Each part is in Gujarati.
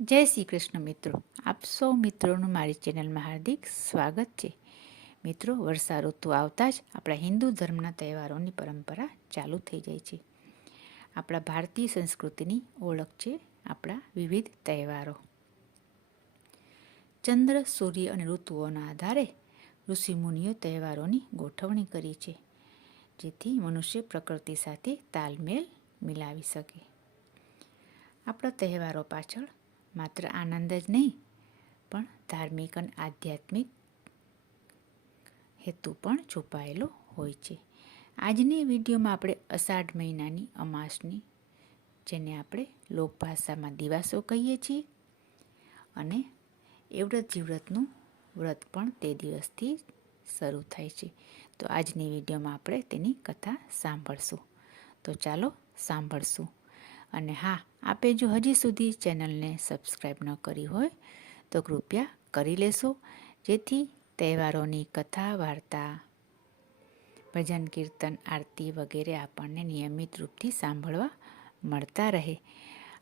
જય શ્રી કૃષ્ણ મિત્રો, આપ સૌ મિત્રોનું મારી ચેનલમાં હાર્દિક સ્વાગત છે. મિત્રો, વર્ષા ઋતુ આવતા જ આપણા હિન્દુ ધર્મના તહેવારોની પરંપરા ચાલુ થઈ જાય છે. આપણા ભારતીય સંસ્કૃતિની ઓળખ છે આપણા વિવિધ તહેવારો. ચંદ્ર, સૂર્ય અને ઋતુઓના આધારે ઋષિમુનિઓ તહેવારોની ગોઠવણી કરી છે, જેથી મનુષ્ય પ્રકૃતિ સાથે તાલમેલ મિલાવી શકે. આપણા તહેવારો પાછળ માત્ર આનંદ જ નહીં, પણ ધાર્મિક અને આધ્યાત્મિક હેતુ પણ છુપાયેલો હોય છે. આજની વિડીયોમાં આપણે અષાઢ મહિનાની અમાસની, જેને આપણે લોકભાષામાં દિવાસો કહીએ છીએ, અને એવ્રત જીવ્રતનું વ્રત પણ તે દિવસથી શરૂ થાય છે. તો આજની વિડીયોમાં આપણે તેની કથા સાંભળશું. તો ચાલો સાંભળશું. અને હા, આપે જો હજી સુધી ચેનલને સબસ્ક્રાઈબ ન કરી હોય તો કૃપયા કરી લેશો, જેથી તહેવારોની કથા, વાર્તા, ભજન, કીર્તન, આરતી વગેરે આપણને નિયમિત રૂપથી સાંભળવા મળતા રહે.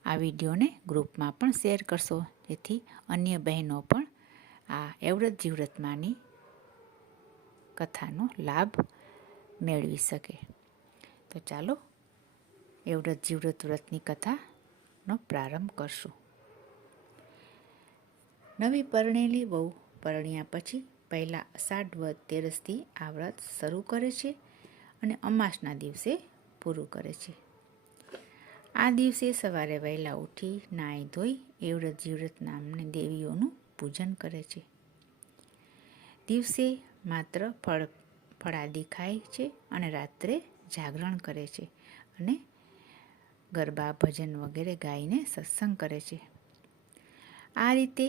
આ વિડીયોને ગ્રુપમાં પણ શેર કરશો, જેથી અન્ય બહેનો પણ આ એવ્રત જીવ્રતમાંની કથાનો લાભ મેળવી શકે. તો ચાલો એવ્રત જીવ્રત વ્રતની કથાનો પ્રારંભ કરશું. નવી પરણેલી વહુ પરણ્યા પછી પહેલા અષાઢ વદ તેરસથી આ વ્રત શરૂ કરે છે અને અમાસના દિવસે પૂરું કરે છે. આ દિવસે સવારે વહેલા ઉઠી નાહી ધોઈ એવ્રત જીવ્રત નામની દેવીઓનું પૂજન કરે છે. દિવસે માત્ર ફળાદી ખાય છે અને રાત્રે જાગરણ કરે છે અને ગરબા, ભજન વગેરે ગાઈને સત્સંગ કરે છે. આ રીતે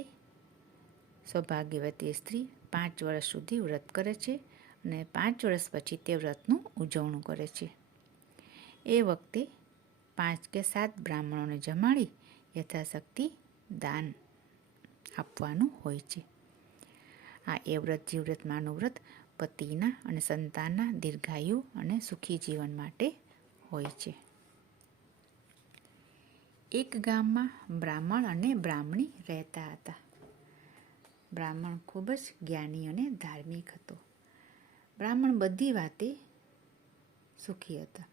સૌભાગ્યવતી સ્ત્રી 5 વર્ષ સુધી વ્રત કરે છે અને 5 વર્ષ પછી તે વ્રતનું ઉજવણું કરે છે. એ વખતે 5 કે 7 બ્રાહ્મણોને જમાડી યથાશક્તિ દાન આપવાનું હોય છે. આ એવ્રત જીવ્રતમાંનું વ્રત પતિના અને સંતાનના દીર્ઘાયુ અને સુખી જીવન માટે હોય છે. એક ગામમાં બ્રાહ્મણ અને બ્રાહ્મણી રહેતા હતા. બ્રાહ્મણ ખૂબ જ જ્ઞાની અને ધાર્મિક હતો. બ્રાહ્મણ બધી વાતે સુખી હતા,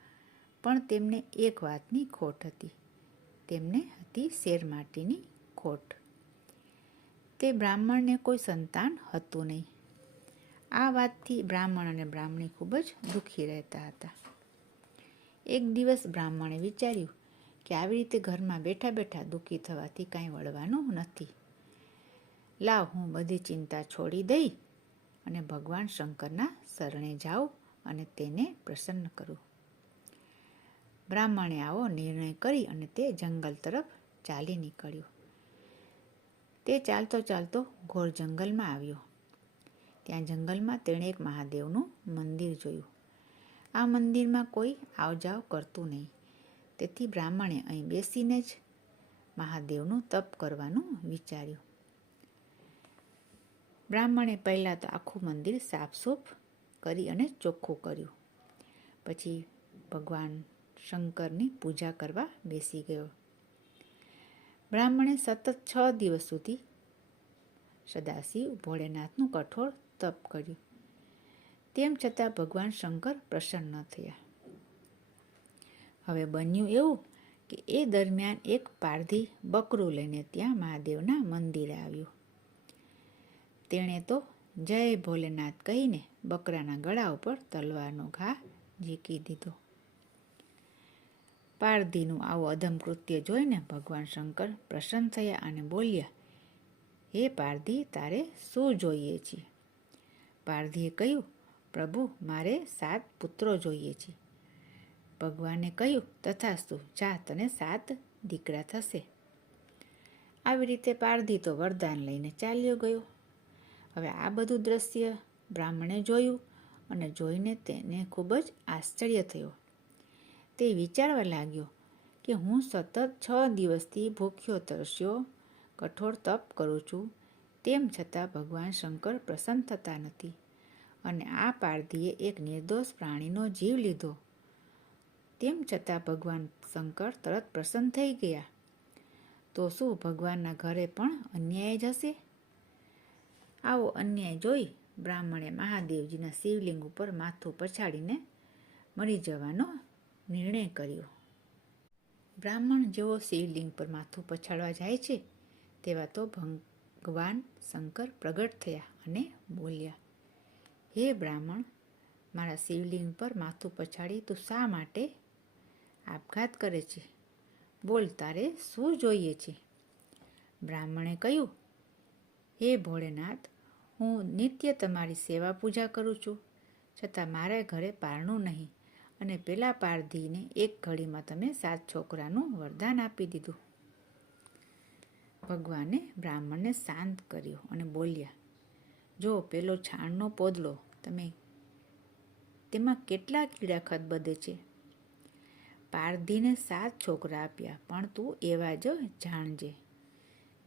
પણ તેમને એક વાતની ખોટ હતી. તેમને હતી શેરમાટીની ખોટ. તે બ્રાહ્મણને કોઈ સંતાન હતું નહીં. આ વાતથી બ્રાહ્મણ અને બ્રાહ્મણી ખૂબ જ દુઃખી રહેતા હતા. એક દિવસ બ્રાહ્મણે વિચાર્યું કે આવી રીતે ઘરમાં બેઠા બેઠા દુઃખી થવાથી કાંઈ વળવાનું નથી. લાવ, હું બધી ચિંતા છોડી દઈ અને ભગવાન શંકરના શરણે જાઉં અને તેને પ્રસન્ન કરું. બ્રાહ્મણે આવો નિર્ણય કરી અને તે જંગલ તરફ ચાલી નીકળ્યો. તે ચાલતો ચાલતો ઘોર જંગલમાં આવ્યો. ત્યાં જંગલમાં તેણે એક મહાદેવનું મંદિર જોયું. આ મંદિરમાં કોઈ આવજાવ કરતું નહીં, તેથી બ્રાહ્મણે અહીં બેસીને જ મહાદેવનું તપ કરવાનું વિચાર્યું. બ્રાહ્મણે પહેલાં તો આખું મંદિર સાફસૂફ કરી અને ચોખ્ખું કર્યું. પછી ભગવાન શંકરની પૂજા કરવા બેસી ગયો. બ્રાહ્મણે સતત 6 દિવસ સુધી સદાશિવ ભોળેનાથનું કઠોર તપ કર્યું. તેમ છતાં ભગવાન શંકર પ્રસન્ન ન થયા. હવે બન્યું એવું કે એ દરમિયાન એક પારધી બકરું લઈને ત્યાં મહાદેવના મંદિરે આવ્યું. તેણે તો જય ભોલેનાથ કહીને બકરાના ગળા ઉપર તલવારનો ઘા ઝીકી દીધો. પારધીનું આવું અધમ કૃત્ય જોઈને ભગવાન શંકર પ્રસન્ન થયા અને બોલ્યા, હે પારધી, તારે શું જોઈએ છે? પારધીએ કહ્યું, પ્રભુ, મારે 7 પુત્રો જોઈએ છે. ભગવાને કહ્યું, તથાસ્તુ, જા, તને 7 દીકરા થશે. આવી રીતે પારધી તો વરદાન લઈને ચાલ્યો ગયો. હવે આ બધું દ્રશ્ય બ્રાહ્મણે જોયું અને જોઈને તેને ખૂબ જ આશ્ચર્ય થયો. તે વિચારવા લાગ્યો કે હું સતત 6 દિવસથી ભૂખ્યો તરસ્યો કઠોર તપ કરું છું, તેમ છતાં ભગવાન શંકર પ્રસન્ન થતા નથી, અને આ પારધીએ એક નિર્દોષ પ્રાણીનો જીવ લીધો. તેમ છતાં ભગવાન શંકર તરત પ્રસન્ન થઈ ગયા. તો શું ભગવાનના ઘરે પણ અન્યાય જ હશે? આવો અન્યાય જોઈ બ્રાહ્મણે મહાદેવજીના શિવલિંગ ઉપર માથું પછાડીને મરી જવાનો નિર્ણય કર્યો. બ્રાહ્મણ જેવો શિવલિંગ પર માથું પછાડવા જાય છે તેવા તો ભગવાન શંકર પ્રગટ થયા અને બોલ્યા, હે બ્રાહ્મણ, મારા શિવલિંગ પર માથું પછાડી તું શા માટે આપઘાત કરે છે? બોલ, તારે શું જોઈએ છે? બ્રાહ્મણે કહ્યું, હે ભોળેનાથ, હું નિત્ય તમારી સેવા પૂજા કરું છું, છતાં મારા ઘરે પારણું નહીં અને પેલા પારધીને એક ઘડીમાં તમે 7 છોકરાનું વરદાન આપી દીધું. ભગવાને બ્રાહ્મણને શાંત કર્યો અને બોલ્યા, જો પેલો છાણનો પોદળો તેમાં કેટલા કીડા ખદબદે છે. પારધીને 7 છોકરા આપ્યા, પણ તું એવા જ જાણજે.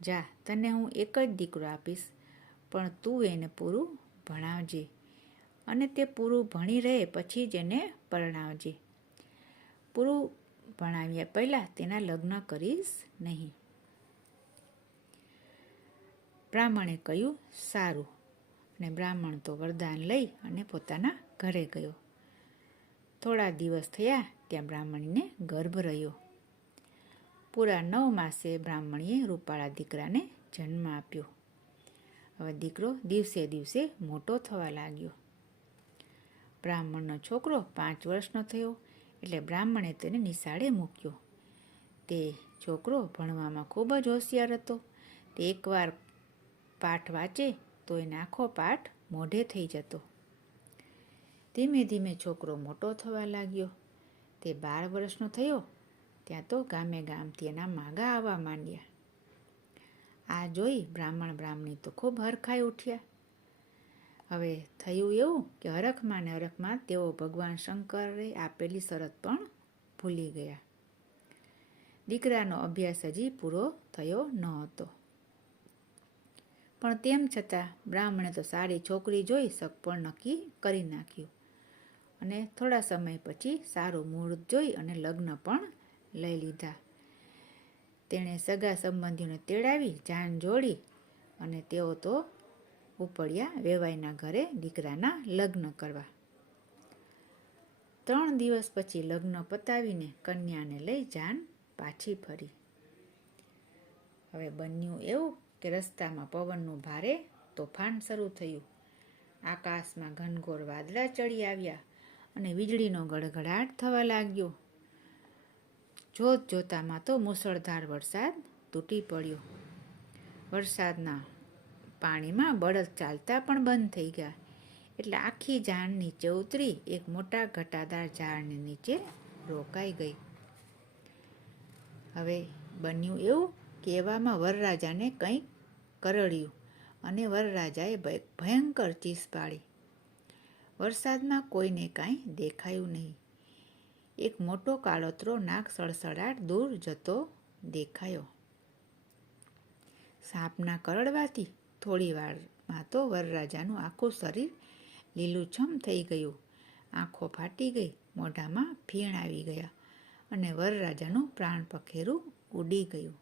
જા, તને હું એક જ દીકરો આપીશ, પણ તું એને પૂરું ભણાવજે અને તે પૂરું ભણી રહે પછી જ એને પરણાવજે. પૂરું ભણાવ્યા પહેલાં તેના લગ્ન કરીશ નહીં. બ્રાહ્મણે કહ્યું, સારું, અને બ્રાહ્મણ તો વરદાન લઈ અને પોતાના ઘરે ગયો. થોડા દિવસ થયા ત્યાં બ્રાહ્મણીને ગર્ભ રહ્યો. પૂરા 9 માસે બ્રાહ્મણીએ રૂપાળા દીકરાને જન્મ આપ્યો. હવે દીકરો દિવસે દિવસે મોટો થવા લાગ્યો. બ્રાહ્મણનો છોકરો 5 વર્ષનો થયો એટલે બ્રાહ્મણે તેને નિશાળે મૂક્યો. તે છોકરો ભણવામાં ખૂબ જ હોશિયાર હતો. તે એકવાર પાઠ વાંચે તો એને આખો પાઠ મોઢે થઈ જતો. ધીમે ધીમે છોકરો મોટો થવા લાગ્યો. તે 12 વર્ષનો થયો ત્યાં તો ગામે ગામથી એના માગા આવવા માંડ્યા. આ જોઈ બ્રાહ્મણ બ્રાહ્મણી તો ખૂબ હરખાઈ ઉઠ્યા. હવે થયું એવું કે હરખમાં ને હરખમાં તેઓ ભગવાન શંકરે આપેલી શરત પણ ભૂલી ગયા. દીકરાનો અભ્યાસ હજી પૂરો થયો ન હતો, પણ તેમ છતાં બ્રાહ્મણે તો સારી છોકરી જોઈ સગપણ નક્કી કરી નાખ્યું અને થોડા સમય પછી સારું મુહૂર્ત જોઈ અને લગ્ન પણ લઈ લીધા. તેણે સગા સંબંધીઓને તેડાવી જાન જોડી અને તેઓ તો ઉપડ્યા વેવાઈના ઘરે દીકરાના લગ્ન કરવા. 3 દિવસ પછી લગ્ન પતાવીને કન્યાને લઈ જાન પાછી ફરી. હવે બન્યું એવું કે રસ્તામાં પવનનું ભારે તોફાન શરૂ થયું. આકાશમાં ઘનઘોર વાદળા ચડી આવ્યા અને વીજળીનો ગડગડાટ થવા લાગ્યો. જોત જોતામાં તો મુશળધાર વરસાદ તૂટી પડ્યો. વરસાદના પાણીમાં બળદ ચાલતા પણ બંધ થઈ ગયા એટલે આખી જાન નીચે ઉતરી એક મોટા ઘટાદાર ઝાડની નીચે રોકાઈ ગઈ. હવે બન્યું એવું કે એવામાં વરરાજાને કંઈક કરડ્યું અને વરરાજાએ ભયંકર ચીસ પાડી. વરસાદમાં કોઈને કાંઈ દેખાયું નહીં. એક મોટો કાળોતરો નાક સડસડાટ દૂર જતો દેખાયો. સાપના કરડવાથી થોડી વારમાં તો વરરાજાનું આખું શરીર લીલુંછમ થઈ ગયું. આંખો ફાટી ગઈ, મોઢામાં ફીણ આવી ગયા અને વરરાજાનું પ્રાણ પખેરું ઉડી ગયું.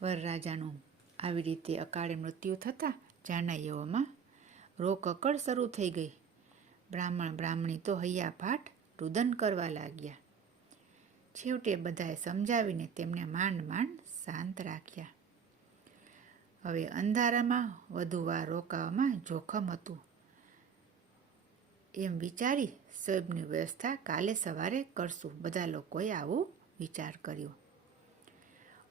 વરરાજાનું આવી રીતે અકાળે મૃત્યુ થતાં જાનૈયાઓમાં રોકકળ શરૂ થઈ ગઈ. બ્રાહ્મણ બ્રાહ્મણી તો હૈયાફાટ રુદન કરવા લાગ્યા. છેવટે બધાએ સમજાવીને તેમને માંડ માંડ શાંત રાખ્યા. હવે અંધારામાં વધુ વાર રોકાવામાં જોખમ હતું એમ વિચારી શોબની વ્યવસ્થા કાલે સવારે કરશું. બધા લોકોએ આવું વિચાર કર્યો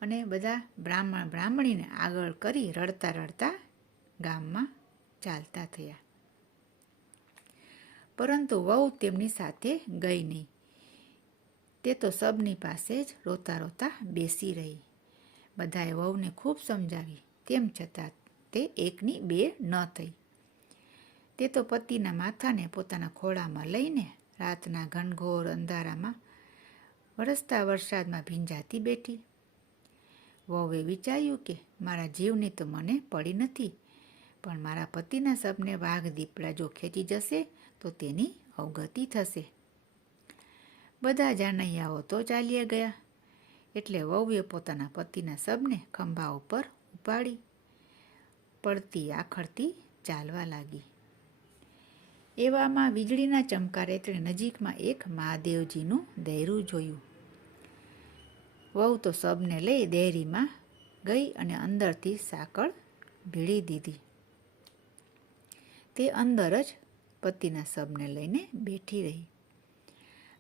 અને બધા બ્રાહ્મણ બ્રાહ્મણીને આગળ કરી રડતા રડતા ગામમાં ચાલતા થયા. પરંતુ વહુ તેમની સાથે ગઈ નહીં. તે તો સબની પાસે જ રોતા રોતા બેસી રહી. બધાએ વહુને ખૂબ સમજાવી, તેમ છતાં તે એકની બે ન થઈ. તે તો પતિના માથાને પોતાના ખોળામાં લઈને રાતના ઘનઘોર અંધારામાં વરસતા વરસાદમાં ભીંજાતી બેઠી. વહુએ વિચાર્યું કે મારા જીવની તો મને પડી નથી, પણ મારા પતિના શબને વાઘ દીપડા જો ખેંચી જશે તો તેની અવગતિ થશે. બધા જાનૈયાઓ તો ચાલ્યા ગયા. એટલે વહુએ પોતાના પતિના શબને ખંભા ઉપર ઉપાડી પડતી આખડતી ચાલવા લાગી. એવામાં વીજળીના ચમકારે તેણે નજીકમાં એક મહાદેવજીનું દહેરું જોયું. વહુ તો શબને લઈ દેહરીમાં ગઈ અને અંદરથી સાંકળ ભીડી દીધી. તે અંદર જ પતિના શબને લઈને બેઠી રહી.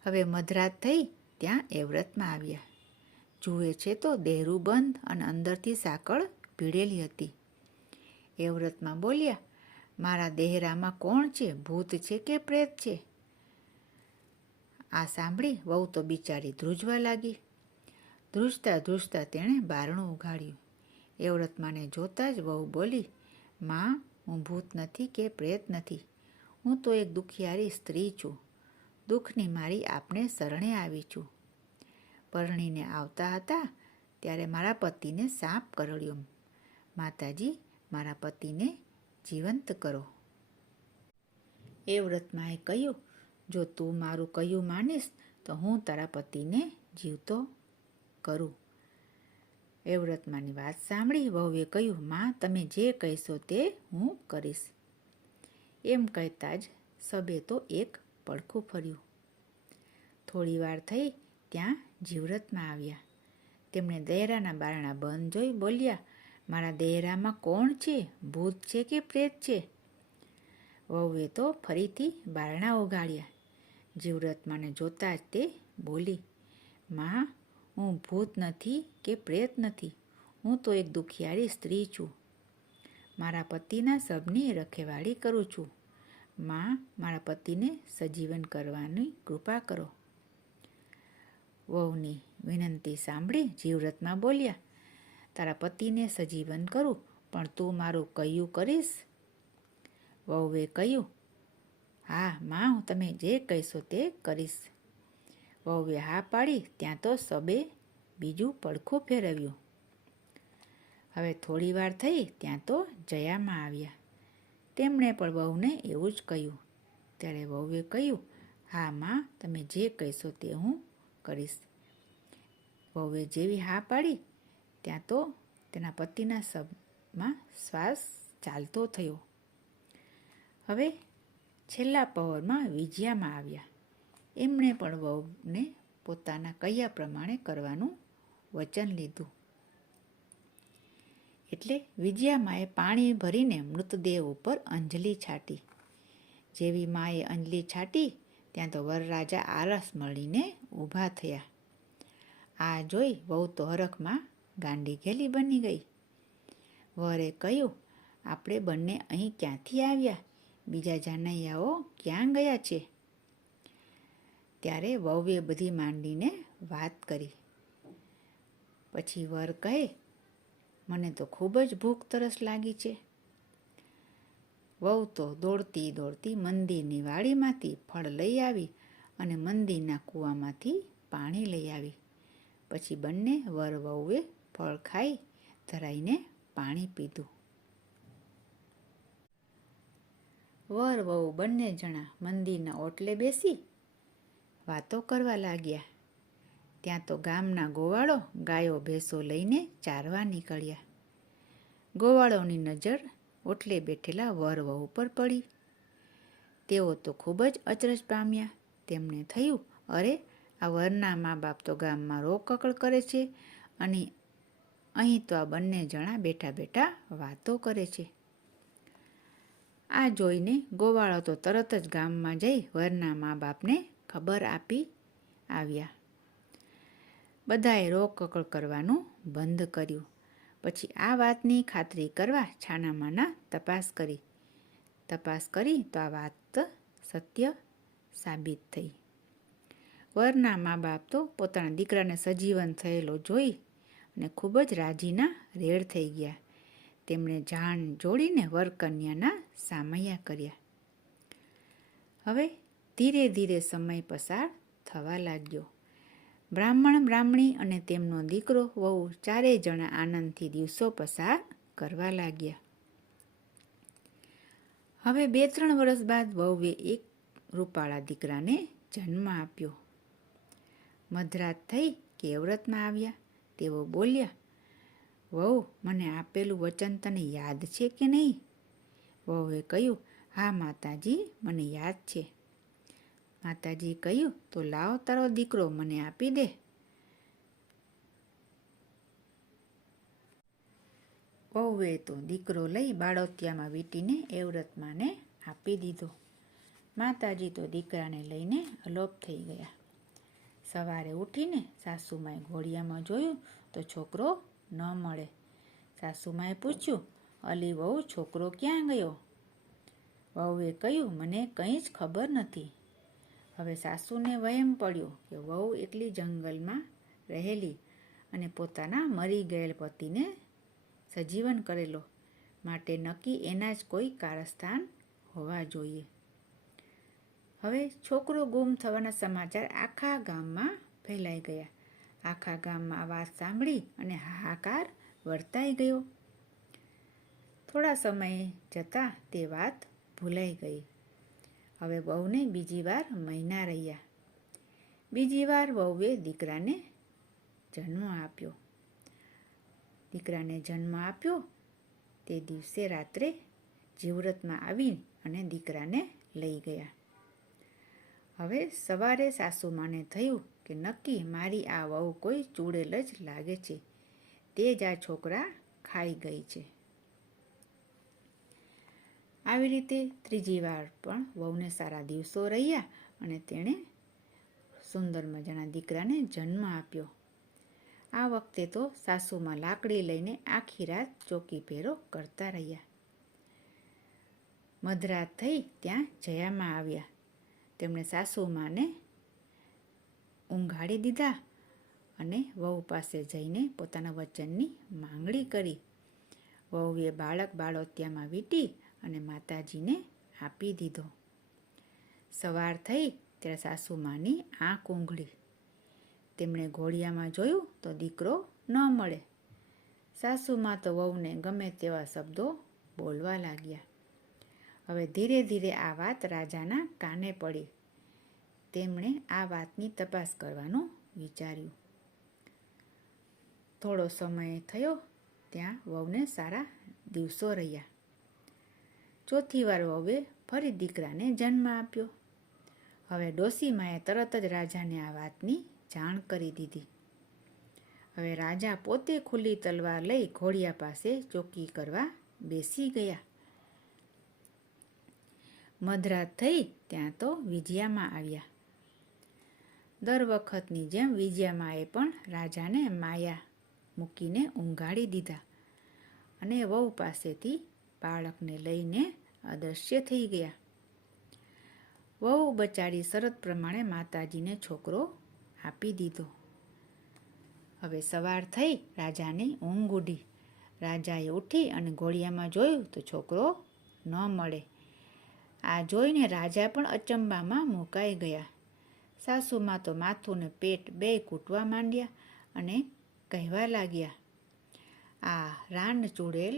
હવે મધરાત થઈ ત્યાં એ વ્રતમાં આવ્યા. જુએ છે તો દેહરું બંધ અને અંદરથી સાંકળ ભીડેલી હતી. એ વ્રતમાં બોલ્યા, મારા દેહરામાં કોણ છે? ભૂત છે કે પ્રેત છે? આ સાંભળી વહુ તો બિચારી ધ્રુજવા લાગી. ધ્રુજતા તેણે બારણું ઉઘાડ્યું. એ વ્રતમાંને જોતાં જ વહુ બોલી, માં, હું ભૂત નથી કે પ્રેત નથી. હું તો એક દુખિયારી સ્ત્રી છું. દુઃખની મારી આપને શરણે આવી છું. પરણીને આવતા હતા ત્યારે મારા પતિને સાપ કરડ્યો. માતાજી, મારા પતિને જીવંત કરો. એ વ્રતમાં એ કહ્યું, જો તું મારું કહ્યું માનીશ તો હું તારા પતિને જીવતો કરું. એ વ્રતમાંની વાત સાંભળી વહુએ કહ્યું, માં, તમે જે કહેશો તે હું કરીશ. એમ કહેતા જ સબે તો એક પડખું ફર્યું. થોડી વાર થઈ ત્યાં જીવ્રતમાં આવ્યા. તેમણે દહેરાના બારણા બંધ જોઈ બોલ્યા, મારા દહેરામાં કોણ છે? ભૂત છે કે પ્રેત છે? વહુએ તો ફરીથી બારણા ઉઘાડ્યા. જીવ્રતમાંને જોતાં જ તે બોલી, માં, હું ભૂત નથી કે પ્રેત નથી. હું તો એક દુખિયારી સ્ત્રી છું. મારા પતિના શબની રખેવાળી કરું છું. માં, મારા પતિને સજીવન કરવાની કૃપા કરો. વહુની વિનંતી સાંભળી જીવ્રતમાં બોલ્યા, તારા પતિને સજીવન કરું, પણ તું મારું કહ્યું કરીશ? વહુએ કહ્યું, હા માં, તમે જે કહેશો તે કરીશ. વહુએ હા પાડી ત્યાં તો સબે બીજું પડખું ફેરવ્યું. હવે થોડી વાર થઈ ત્યાં તો જયામાં આવ્યા. તેમણે પણ વહુને એવું જ કહ્યું. ત્યારે વહુએ કહ્યું, હા માં, તમે જે કહેશો તે હું કરીશ. વહુએ જેવી હા પાડી ત્યાં તો તેના પતિના શબમાં શ્વાસ ચાલતો થયો. હવે છેલ્લા પહોરમાં વિજયામાં આવ્યા. એમણે પણ વહુને પોતાના કહ્યા પ્રમાણે કરવાનું વચન લીધું. એટલે વિજયામાએ પાણી ભરીને મૃતદેહ ઉપર અંજલિ છાંટી. જેવી માએ અંજલિ છાંટી ત્યાં તો વરરાજા આરસ મળીને ઊભા થયા. આ જોઈ વહુ તો હરખમાં ગાંડી ઘેલી બની ગઈ. વરે કહ્યું, આપણે બંને અહીં ક્યાંથી આવ્યા? બીજા જાનૈયાઓ ક્યાં ગયા છે? ત્યારે વહુએ બધી માંડીને વાત કરી. પછી વર કહે, મને તો ખૂબ જ ભૂખ તરસ લાગી છે. વહુ તો દોડતી મંદિરની વાડીમાંથી ફળ લઈ આવી અને મંદિરના કૂવામાંથી પાણી લઈ આવી. પછી બંને વર વહુએ ફળ ખાઈ ધરાઈને પાણી પીધું. વર વહુ બંને જણા મંદિરના ઓટલે બેસી વાતો કરવા લાગ્યા. ત્યાં તો ગામના ગોવાળો ગાયો ભેંસો લઈને ચારવા નીકળ્યા. ગોવાળોની નજર ઓટલે બેઠેલા વર વહુ પર પડી. તેઓ તો ખૂબ જ અચરજ પામ્યા. તેમને થયું, અરે, આ વરના મા બાપ તો ગામમાં રોકકળ કરે છે અને અહીં તો આ બંને જણા બેઠા બેઠા વાતો કરે છે. આ જોઈને ગોવાળો તો તરત જ ગામમાં જઈ વરના મા બાપને ખબર આપી આવ્યા. બધાએ રોકકળ કરવાનું બંધ કર્યું. પછી આ વાતની ખાતરી કરવા છાનામાના તપાસ કરી તો આ વાત સત્ય સાબિત થઈ. વરના મા બાપ તો પોતાના દીકરાને સજીવન થયેલો જોઈ અને ખૂબ જ રાજીના રેડ થઈ ગયા. તેમણે જાણ જોડીને વરકન્યાના સામૈયા કર્યા. હવે ધીરે ધીરે સમય પસાર થવા લાગ્યો. બ્રાહ્મણી અને તેમનો દીકરો વહુ ચારેય જણા આનંદથી દિવસો પસાર કરવા લાગ્યા. હવે 2-3 વર્ષ બાદ વહુએ એક રૂપાળા દીકરાને જન્મ આપ્યો. મધરાત થઈ કે એ વ્રતમાં આવ્યા? તેઓ બોલ્યા, વહુ, મને આપેલું વચન તને યાદ છે કે નહીં? વહુએ કહ્યું, હા માતાજી, મને યાદ છે. માતાજીએ કહ્યું, તો લાવ તારો દીકરો મને આપી દે. વહુએ તો દીકરો લઈ બાળોતિયામાં વીંટીને એ વ્રતમાંને આપી દીધો. માતાજી તો દીકરાને લઈને અલોપ થઈ ગયા. સવારે ઉઠીને સાસુમાએ ઘોડિયામાં જોયું તો છોકરો ન મળે. સાસુમાએ પૂછ્યું, અલી વહુ, છોકરો ક્યાં ગયો? વહુએ કહ્યું, મને કંઈ જ ખબર નથી. હવે સાસુને વહેમ પડ્યો કે વહુ એકલી જંગલમાં રહેલી અને પોતાના મરી ગયેલ પતિને સજીવન કરેલો, માટે નક્કી એના જ કોઈ કારસ્તાન હોવા જોઈએ. હવે છોકરો ગુમ થવાના સમાચાર આખા ગામમાં ફેલાઈ ગયા. આખા ગામમાં આ વાત સાંભળી અને હાહાકાર વર્તાઈ ગયો. થોડા સમય જતાં તે વાત ભૂલાઈ ગઈ. હવે વહુને બીજી વાર મહિના રહ્યા. બીજી વાર વહુએ દીકરાને જન્મ આપ્યો. દીકરાને જન્મ આપ્યો તે દિવસે રાત્રે જીવવ્રતમાં આવી અને દીકરાને લઈ ગયા. હવે સવારે સાસુમાને થયું કે નક્કી મારી આ વહુ કોઈ ચૂડેલ જ લાગે છે, તે જ આ છોકરા ખાઈ ગઈ છે. આવી રીતે ત્રીજી વાર પણ વહુને સારા દિવસો રહ્યા અને તેણે સુંદર મજાના દીકરાને જન્મ આપ્યો. આ વખતે તો સાસુમાં લાકડી લઈને આખી રાત ચોકી પહેરો કરતા રહ્યા. મધરાત થઈ ત્યાં જયામાં આવ્યા. તેમણે સાસુમાને ઊંઘાડી દીધા અને વહુ પાસે જઈને પોતાના વચનની માંગણી કરી. વહુએ બાળક બાળોતિયામાં વીંટી અને માતાજીને આપી દીધો. સવાર થઈ ત્યારે સાસુમાની આંખ ઊંઘળી. તેમણે ઘોડિયામાં જોયું તો દીકરો ન મળે. સાસુમાં તો વહુને ગમે તેવા શબ્દો બોલવા લાગ્યા. હવે ધીરે ધીરે આ વાત રાજાના કાને પડી. તેમણે આ વાતની તપાસ કરવાનું વિચાર્યું. થોડો સમય થયો ત્યાં વહુને સારા દિવસો રહ્યા. ચોથી વાર વહુએ ફરી દીકરાને જન્મ આપ્યો. હવે ડોસીમાએ તરત જ રાજાને આ વાતની જાણ કરી દીધી. હવે રાજા પોતે ખુલ્લી તલવાર લઈ ઘોડિયા પાસે ચોકી કરવા બેસી ગયા. મધરાત થઈ ત્યાં તો વિજયામાં આવ્યા. દર વખતની જેમ વિજયામાએ પણ રાજાને માયા મૂકીને ઊંઘાડી દીધા અને વહુ પાસેથી બાળકને લઈને અદૃશ્ય થઈ ગયા. વહુ બચારી શરત પ્રમાણે માતાજીને છોકરો આપી દીધો. હવે સવાર થઈ રાજાને ઊંઘ ઉડી. રાજાએ ઉઠી અને ઘોડિયામાં જોયું તો છોકરો ન મળે. આ જોઈને રાજા પણ અચંબામાં મુકાઈ ગયા. સાસુમાં તો માથું ને પેટ બેય કૂટવા માંડ્યા અને કહેવા લાગ્યા, આ રાંડ ચૂડેલ,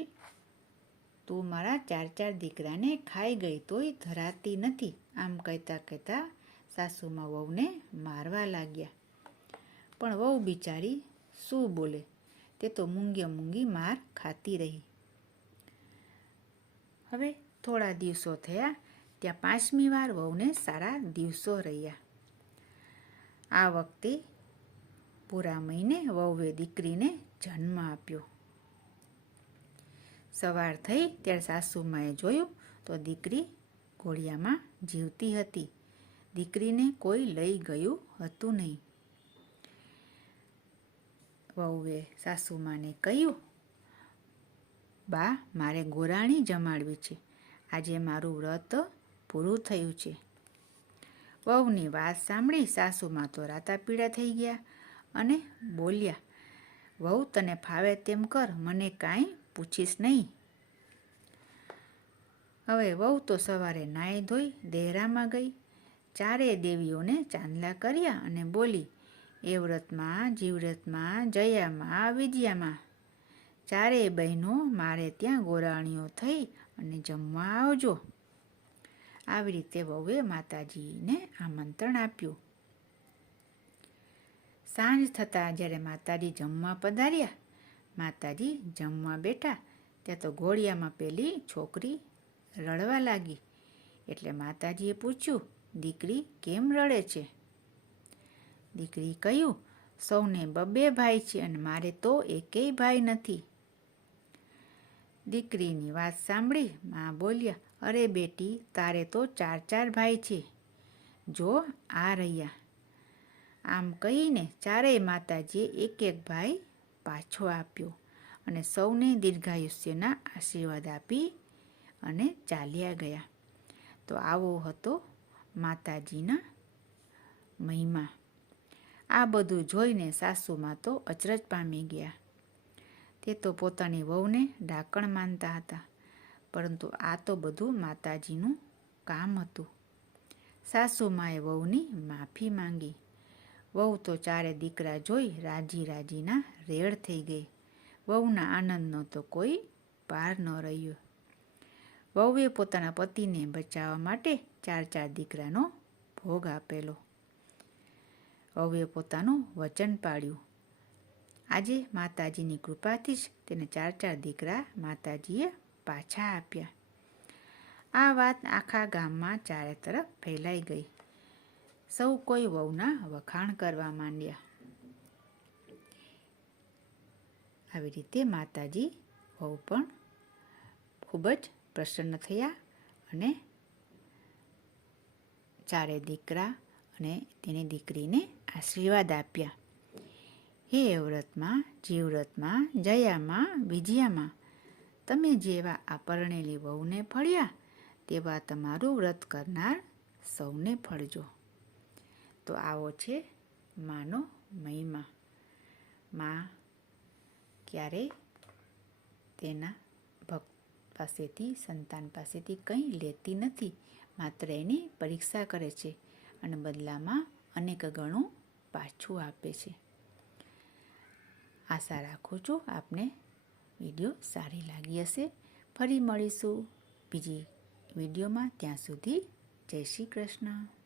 તું મારા 4 દીકરાને ખાઈ ગઈ તોય ધરાતી નથી. આમ કહેતા કહેતા સાસુમાં વહુને મારવા લાગ્યા. પણ વહુ બિચારી શું બોલે, તે તો મૂંગે મૂંગી માર ખાતી રહી. હવે થોડા દિવસો થયા ત્યાં 5મી વાર વહુને સારા દિવસો રહ્યા. આ વખતે પૂરા મહિને વહુએ દીકરીને જન્મ આપ્યો. સવાર થઈ ત્યારે સાસુમાએ જોયું તો દીકરી ઘોડિયામાં જીવતી હતી. દીકરીને કોઈ લઈ ગયું હતું નહીં. વહુએ સાસુમાને કહ્યું, બા, મારે ગોરાણી જમાડવી છે. આજે મારું વ્રત પૂરું થયું છે. વહુની વાત સાંભળી સાસુમાં તો રાતાપીળા થઈ ગયા અને બોલ્યા, વહુ, તને ફાવે તેમ કર, મને કાંઈ પૂછીશ નહીં. હવે વહુ તો સવારે નાહી ધોઈ દેહરામાં ગઈ. 4 દેવીઓને ચાંદલા કર્યા અને બોલી, એ વ્રતમાં, જીવ્રતમાં, જયામાં, વિજયામાં, 4 બહેનો મારે ત્યાં ગોરાણીઓ થઈ અને જમવા આવજો. આવી રીતે વહુએ માતાજીને આમંત્રણ આપ્યું. સાંજ થતાં જ્યારે માતાજી જમવા પધાર્યા, માતાજી જમવા બેઠા ત્યાં તો ઘોડિયામાં પેલી છોકરી રડવા લાગી. એટલે માતાજીએ પૂછ્યું, દીકરી કેમ રડે છે? દીકરી કહ્યું, સૌને 2 ભાઈ છે અને મારે તો એકેય ભાઈ નથી. દીકરીની વાત સાંભળી મા બોલ્યા, અરે બેટી, તારે તો 4 ભાઈ છે. જો આ રહ્યા. આમ કહીને ચારેય માતાજીએ એક ભાઈ પાછો આપ્યો અને સૌને દીર્ઘાયુષ્યના આશીર્વાદ આપી અને ચાલ્યા ગયા. તો આવો હતો માતાજીના મહિમા. આ બધું જોઈને સાસુમાં તો અચરજ પામી ગયા. તે તો પોતાની વહુને ડાકણ માનતા હતા, પરંતુ આ તો બધું માતાજીનું કામ હતું. સાસુમાએ વહુની માફી માંગી. વહુ તો 4 દીકરા જોઈ રાજીના રેડ થઈ ગઈ. વહુના આનંદનો તો કોઈ પાર ન રહ્યો. વહુએ પોતાના પતિને બચાવવા માટે 4 દીકરાનો ભોગ આપેલો. વહુએ પોતાનું વચન પાળ્યું. આજે માતાજીની કૃપાથી જ તેને 4 દીકરા માતાજીએ પાછા આપ્યા. આ વાત આખા ગામમાં ચારે તરફ ફેલાઈ ગઈ. સૌ કોઈ વહુના વખાણ કરવા માંડ્યા. આવી રીતે માતાજી વહુ પણ ખૂબ જ પ્રસન્ન થયા અને 4 દીકરા અને તેની દીકરીને આશીર્વાદ આપ્યા. હે વ્રતમાં, જીવવ્રતમાં, જયામાં, વિજયામાં, તમે જેવા આ પરણેલી વહુને ફળ્યા તેવા તમારું વ્રત કરનાર સૌને ફળજો. તો આવો છે માનો મહિમા. મા ક્યારેય તેના ભક્ત પાસેથી, સંતાન પાસેથી કંઈ લેતી નથી, માત્ર એની પરીક્ષા કરે છે અને બદલામાં અનેક ગણું પાછું આપે છે. આશા રાખું છું આપને વિડીયો સારી લાગી હશે. ફરી મળીશું બીજી વિડીયોમાં. ત્યાં સુધી જય શ્રી કૃષ્ણ.